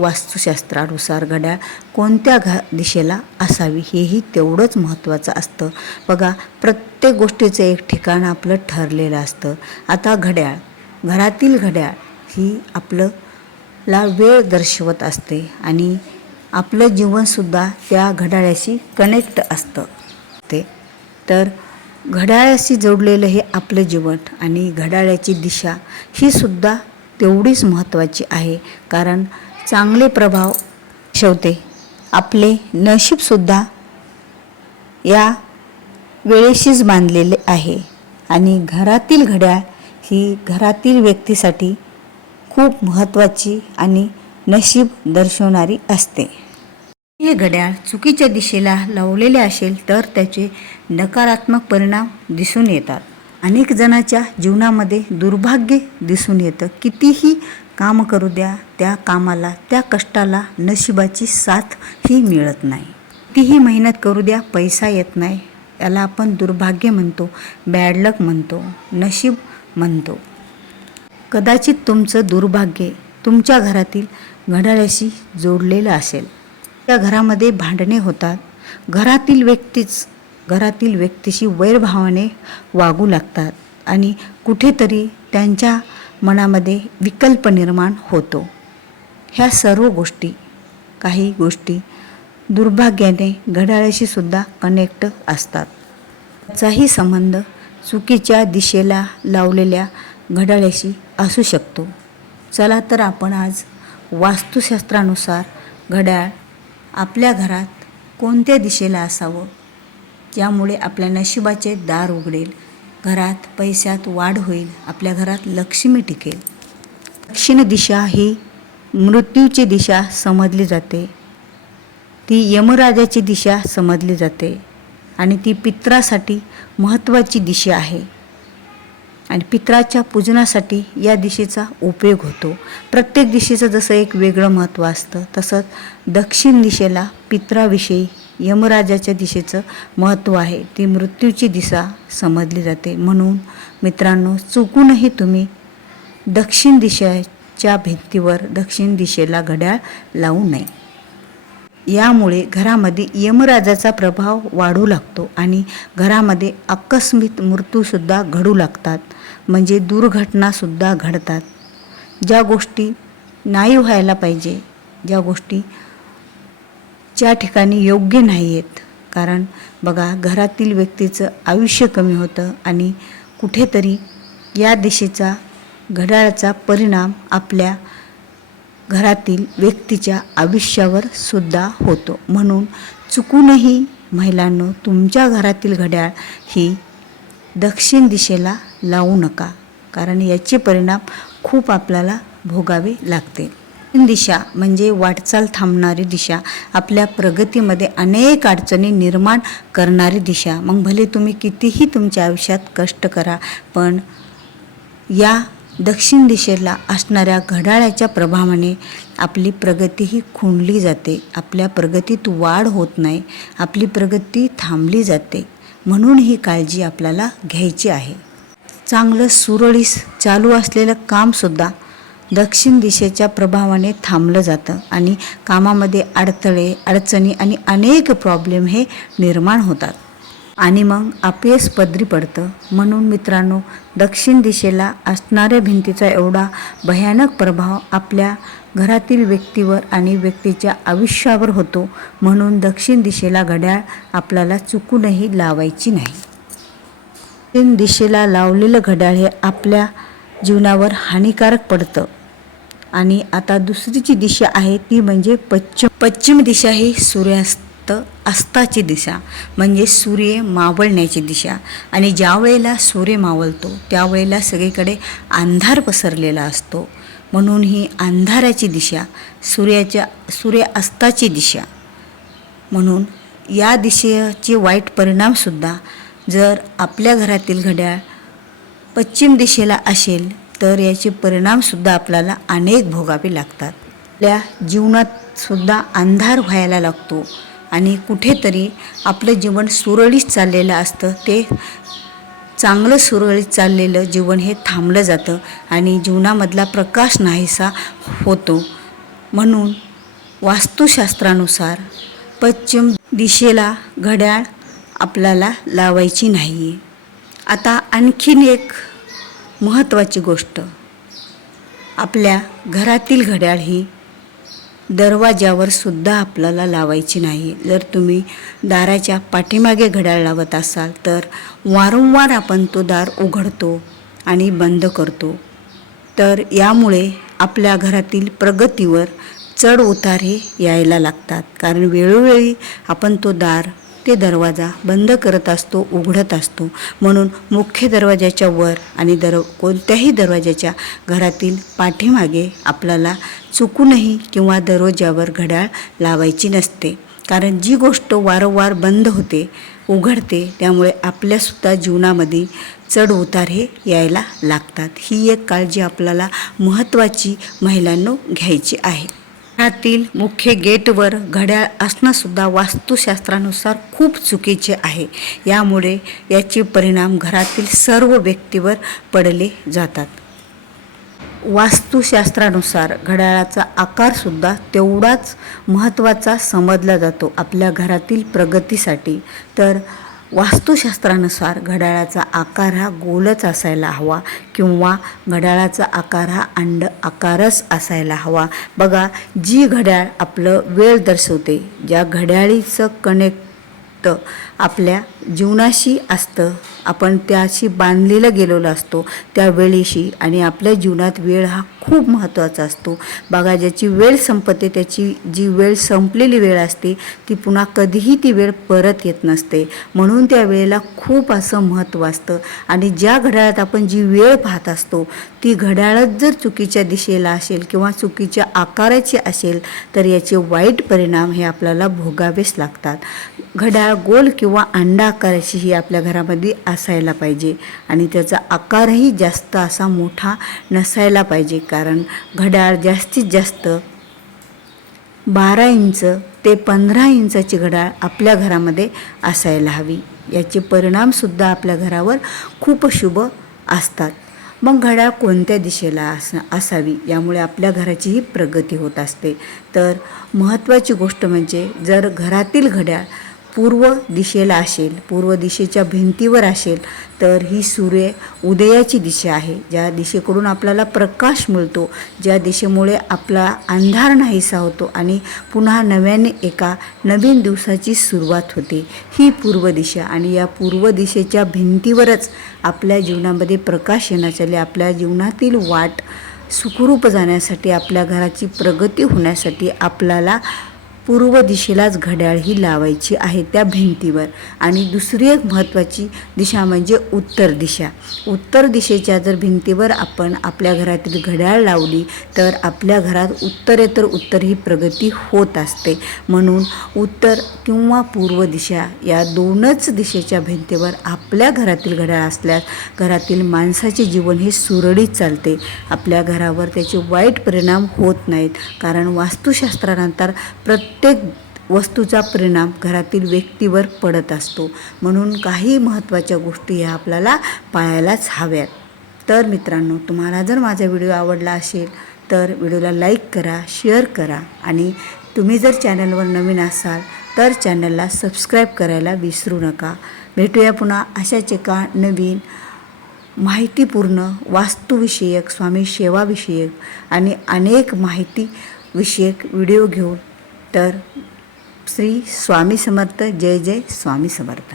वास्तुशास्त्रानुसार घड्याळ कोणत्या घा दिशेला असावी हेही तेवढंच महत्त्वाचं असतं. बघा प्रत्येक गोष्टीचं एक ठिकाण आपलं ठरलेलं असतं. आता घड्याळ घरातील घड्याळ ही आपलं ला वेळ दर्शवत असते आणि आपलं जीवनसुद्धा त्या घड्याळाशी कनेक्ट असतं. ते. तर घड्याळाशी जोडलेलं हे आपलं जीवन आणि घड्याळाची दिशा ही सुद्धा तेवढीच महत्त्वाची आहे. कारण चांगले प्रभाव दर्शवते आपले नशीबसुद्धा या वेळेशीच बांधलेले आहे. आणि घरातील घड्याळ ही घरातील व्यक्तीसाठी खूप महत्त्वाची आणि नशीब दर्शवणारी असते. हे घड्याळ चुकीच्या दिशेला लावलेले असेल तर त्याचे नकारात्मक परिणाम दिसून येतात. अनेक जणाच्या जीवनामध्ये दुर्भाग्य दिसून येतं. कितीही काम करू द्या त्या कामाला त्या कष्टाला नशिबाची साथ ही मिळत नाही. तीही मेहनत करू द्या पैसा येत नाही. याला आपण दुर्भाग्य म्हणतो बॅड लक म्हणतो नशीब म्हणतो. कदाचित तुमचं दुर्भाग्य तुमच्या घरातील घड्याळाशी जोडलेलं असेल. त्या घरामध्ये भांडणे होतात. घरातील व्यक्तीच घरातील व्यक्तीशी वैरभावाने वागू लागतात आणि कुठेतरी त्यांच्या मनामध्ये विकल्प निर्माण होतो. ह्या सर्व गोष्टी काही गोष्टी दुर्भाग्याने घड्याळाशी सुद्धा कनेक्ट असतात. त्याचाही संबंध चुकीच्या दिशेला लावलेल्या घड्याळाशी असू शकतो. चला तर आपण आज वास्तुशास्त्रानुसार घड्याळ आपल्या घरात कोणत्या दिशेला असावं? ज्यामुळे आपल्या नशिबाचे दार उघडेल. घरात पैशात वाढ होईल आपल्या घरात लक्ष्मी टिकेल. दक्षिण दिशा ही मृत्यूची दिशा समजली जाते. ती यमराजाची दिशा समजली जाते आणि ती पित्रासाठी महत्त्वाची दिशा आहे. आणि पित्राच्या पूजनासाठी या दिशेचा उपयोग होतो. प्रत्येक दिशेचं जसं एक वेगळं महत्त्व असतं तसंच दक्षिण दिशेला पित्राविषयी यमराजाच्या दिशेचं महत्त्व आहे. ती मृत्यूची दिशा समजली जाते. म्हणून मित्रांनो चुकूनही तुम्ही दक्षिण दिशेच्या भिंतीवर दक्षिण दिशेला घड्याळ लावू नये. यामुळे घरामध्ये यमराजाचा प्रभाव वाढू लागतो आणि घरामध्ये आकस्मिक मृत्यूसुद्धा घडू लागतात. म्हणजे दुर्घटनासुद्धा घडतात. ज्या गोष्टी नाही व्हायला पाहिजे ज्या गोष्टी ज्या ठिकाणी योग्य नाही आहेत कारण बघा घरातील व्यक्तीचं आयुष्य कमी होतं आणि कुठेतरी या दिशेचा घड्याळाचा परिणाम आपल्या घरातील व्यक्तीच्या आयुष्यावर सुद्धा होतो. म्हणून चुकूनही महिलांनो तुमच्या घरातील घड्याळ ही दक्षिण दिशेला लावू नका. कारण याचे परिणाम खूप आपल्याला भोगावे लागते दिशा म्हणजे वाटचाल थांबणारी दिशा आपल्या प्रगतीमध्ये अनेक अडचणी निर्माण करणारी दिशा. मग भले तुम्ही कितीही तुमच्या आयुष्यात कष्ट करा पण या दक्षिण दिशेला असणाऱ्या घड्याळाच्या प्रभावाने आपली प्रगती ही खुंडली जाते. आपल्या प्रगतीत वाढ होत नाही आपली प्रगती थांबली जाते. म्हणून ही काळजी आपल्याला घ्यायची आहे. चांगलं सुरळीस चालू असलेलं कामसुद्धा दक्षिण दिशेच्या प्रभावाने थांबलं जातं आणि कामामध्ये अडथळे अडचणी आणि अनेक प्रॉब्लेम हे निर्माण होतात. आणि मग अपयश पदरी पडतं. म्हणून मित्रांनो दक्षिण दिशेला असणाऱ्या भिंतीचा एवढा भयानक प्रभाव आपल्या घरातील व्यक्तीवर आणि व्यक्तीच्या आयुष्यावर होतो. म्हणून दक्षिण दिशेला घड्याळ आपल्याला चुकूनही लावायची नाही. दक्षिण दिशेला लावलेलं घड्याळ हे आपल्या जीवनावर हानिकारक पडतं. आणि आता दुसरीची दिशा आहे ती म्हणजे पश्चिम पश्चिम दिशा ही सूर्यास्त अस्ताची दिशा म्हणजे सूर्य मावळण्याची दिशा. आणि ज्या वेळेला सूर्य मावळतो त्यावेळेला सगळीकडे अंधार पसरलेला असतो. म्हणून ही अंधाराची दिशा सूर्याच्या सूर्य अस्ताची दिशा. म्हणून या दिशेचे वाईट परिणामसुद्धा जर आपल्या घरातील घड्याळ पश्चिम दिशेला असेल तर याचे परिणामसुद्धा आपल्याला अनेक भोगावे लागतात. आपल्या जीवनात सुद्धा अंधार व्हायला लागतो आणि कुठेतरी आपलं जीवन सुरळीत चाललेलं असतं. ते चांगलं सुरळीत चाललेलं जीवन हे थांबलं जातं आणि जीवनामधला प्रकाश नाहीसा होतो. म्हणून वास्तुशास्त्रानुसार पश्चिम दिशेला घड्याळ आपल्याला लावायची नाही. आता आणखीन एक महत्त्वाची गोष्ट. आपल्या घरातील घड्याळ ही दरवाजावर सुद्धा आपल्याला लावायची नाही. जर तुम्ही दाराच्या पाठीमागे घड्याळ लावत असाल तर वारंवार आपण तो दार उघडतो आणि बंद करतो. तर यामुळे आपल्या घरातील प्रगतीवर चढ उतारे हे यायला लागतात. कारण वेळोवेळी आपण तो दार ते दरवाजा बंद करत असतो उघडत असतो. म्हणून मुख्य दरवाजाच्या वर आणि दर कोणत्याही दरवाजाच्या घरातील पाठीमागे आपल्याला चुकूनही किंवा दरवाजावर घड्याळ लावायची नसते. कारण जी गोष्ट वारंवार बंद होते उघडते त्यामुळे आपल्यासुद्धा जीवनामध्ये चढ उतार हे यायला लागतात. ही एक काळजी आपल्याला महत्त्वाची महिलांनो घ्यायची आहे. घरातील मुख्य गेटवर घड्याळ असणंसुद्धा वास्तुशास्त्रानुसार खूप चुकीचे आहे. यामुळे याचे परिणाम घरातील सर्व व्यक्तीवर पडले जातात. वास्तुशास्त्रानुसार घड्याळाचा आकारसुद्धा तेवढाच महत्त्वाचा समजला जातो आपल्या घरातील प्रगतीसाठी. तर वास्तुशास्त्रानुसार घड्याळाचा आकार हा गोलच असायला हवा किंवा घड्याळाचा आकार हा अंड आकारच असायला हवा. बघा जी घड्याळ आपलं वेळ दर्शवते ज्या घड्याळीचं कनेक्ट आपल्या जीवनाशी असतं आपण त्याशी बांधलेलं गेलेलो असतो त्या वेळेशी आणि आपल्या जीवनात वेळ हा खूप महत्त्वाचा असतो. बघा ज्याची वेळ संपते त्याची जी वेळ संपलेली वेळ असते ती पुन्हा कधीही ती वेळ परत येत नसते. म्हणून त्या वेळेला खूप असं महत्त्व असतं. आणि ज्या घड्याळात आपण जी वेळ पाहत असतो ती घड्याळच जर चुकीच्या दिशेला असेल किंवा चुकीच्या आकाराची असेल तर याचे वाईट परिणाम हे आपल्याला भोगावेच लागतात. घड्याळ गोल किंवा अंडा आकाराची ही आपल्या घरामध्ये असायला पाहिजे. आणि त्याचा आकारही जास्त असा मोठा नसायला पाहिजे. का कारण घड्याळ जास्तीत जास्त बारा इंच ते पंधरा इंचाची घड्याळ आपल्या घरामध्ये असायला हवी. याचे परिणामसुद्धा आपल्या घरावर खूप शुभ असतात. मग घड्याळ कोणत्या दिशेला अस असावी यामुळे आपल्या घराचीही प्रगती होत असते. तर महत्त्वाची गोष्ट म्हणजे जर घरातील घड्याळ पूर्व दिशेला असेल पूर्व दिशेच्या भिंतीवर असेल तर ही सूर्य उदयाची दिशा आहे. ज्या दिशेकडून आपल्याला प्रकाश मिळतो ज्या दिशेमुळे आपला अंधार नाहीसा होतो आणि पुन्हा नव्याने एका नवीन दिवसाची सुरुवात होते. ही पूर्व दिशा आणि या पूर्व दिशेच्या भिंतीवरच आपल्या जीवनामध्ये प्रकाश येण्यासाठी आपल्या जीवनातील वाट सुखरूप जाण्यासाठी आपल्या घराची प्रगती होण्यासाठी आपल्याला पूर्व दिशेलाच घड्याळ ही लावायची आहे त्या भिंतीवर. आणि दुसरी एक महत्त्वाची दिशा म्हणजे उत्तर दिशा. उत्तर दिशेच्या जर भिंतीवर आपण आपल्या घरातील घड्याळ लावली तर आपल्या घरात उत्तरेतर उत्तर ही प्रगती होत असते. म्हणून उत्तर किंवा पूर्व दिशा या दोनच दिशेच्या भिंतीवर आपल्या घरातील घड्याळ असल्यास घरातील माणसाचे जीवन हे सुरळीत चालते. आपल्या घरावर त्याचे वाईट परिणाम होत नाहीत. कारण वास्तुशास्त्रानंतर प्रत्येक प्रत्येक वस्तूचा परिणाम घरातील व्यक्तीवर पडत असतो. म्हणून काही महत्त्वाच्या गोष्टी ह्या आपल्याला पाळायलाच हव्यात. तर मित्रांनो तुम्हाला जर माझा व्हिडिओ आवडला असेल तर व्हिडिओला लाईक करा शेअर करा आणि तुम्ही जर चॅनलवर नवीन असाल तर चॅनलला सबस्क्राईब करायला विसरू नका. भेटूया पुन्हा अशाच एका नवीन माहितीपूर्ण वास्तुविषयक स्वामी सेवाविषयक आणि अनेक माहिती विषयक व्हिडिओ घेऊन. तर श्री स्वामी समर्थ जय जय स्वामी समर्थ.